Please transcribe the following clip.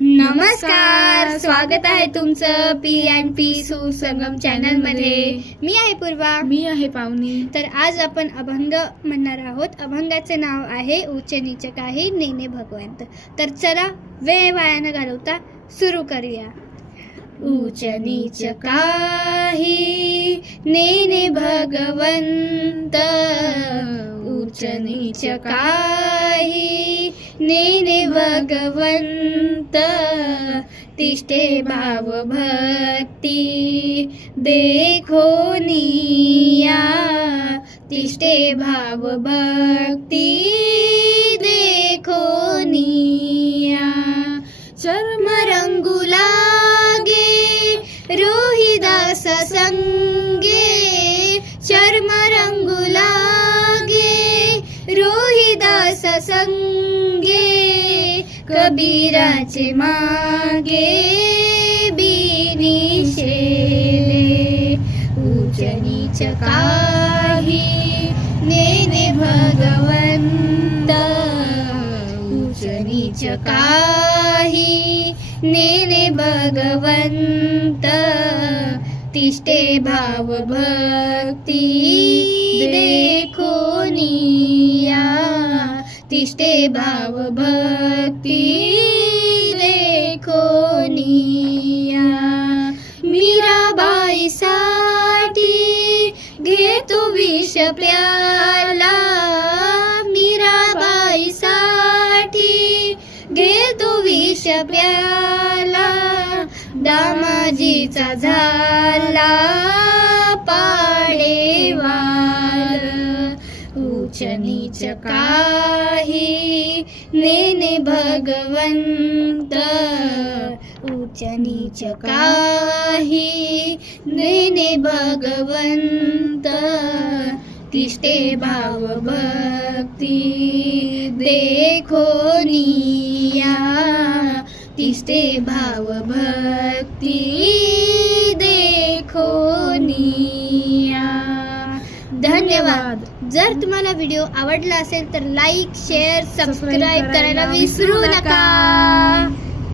नमस्कार, स्वागत आहे तुमचं P&P सुसंगम चॅनल मध्ये. मी आहे पूर्वा. मी आहे पावनी. तर आज आपण अभंग म्हणणार आहोत. अभंगाचे नाव आहे उच्च नीच काही नेने भगवंत. तर चला वेळ वाया न घालवता सुरू करूया. उच्च नीच काही नेने भगवंत, उच्च नीच काही नेने भगवंत, तिष्ठे भाव भक्ती देखो निया, तिष्ठे भाव भक्ती देखो निया. चर्म रंगू लागे रोहिदास संगे, चर्म रंगू लागे रोहिदास संगे, कबीराचे मागे बिनिशेले. उच्च नीच काही नेने भगवंत, उच्च नीच काही नेने भगवंत, तिष्ठे भाव भक्ती देखो निया, तिष्ठे भाव भक्ती देखो निया. मीराबाई साठी घेतो विष प्याला, मीराबाई साठी घेतो विष प्याला, दामाजीचा झाला पाडेवाल. उच्च नीच काही नेने भगवंत, उच्च नीच काही नेने भगवंत, तिष्ठे भाव भक्ती देखो निया, तिष्ठे भाव भक्ती देखो निया. धन्यवाद. जर तुम्हाला व्हिडिओ आवडला असेल तर लाईक, शेअर, सबस्क्राईब करायला विसरू नका.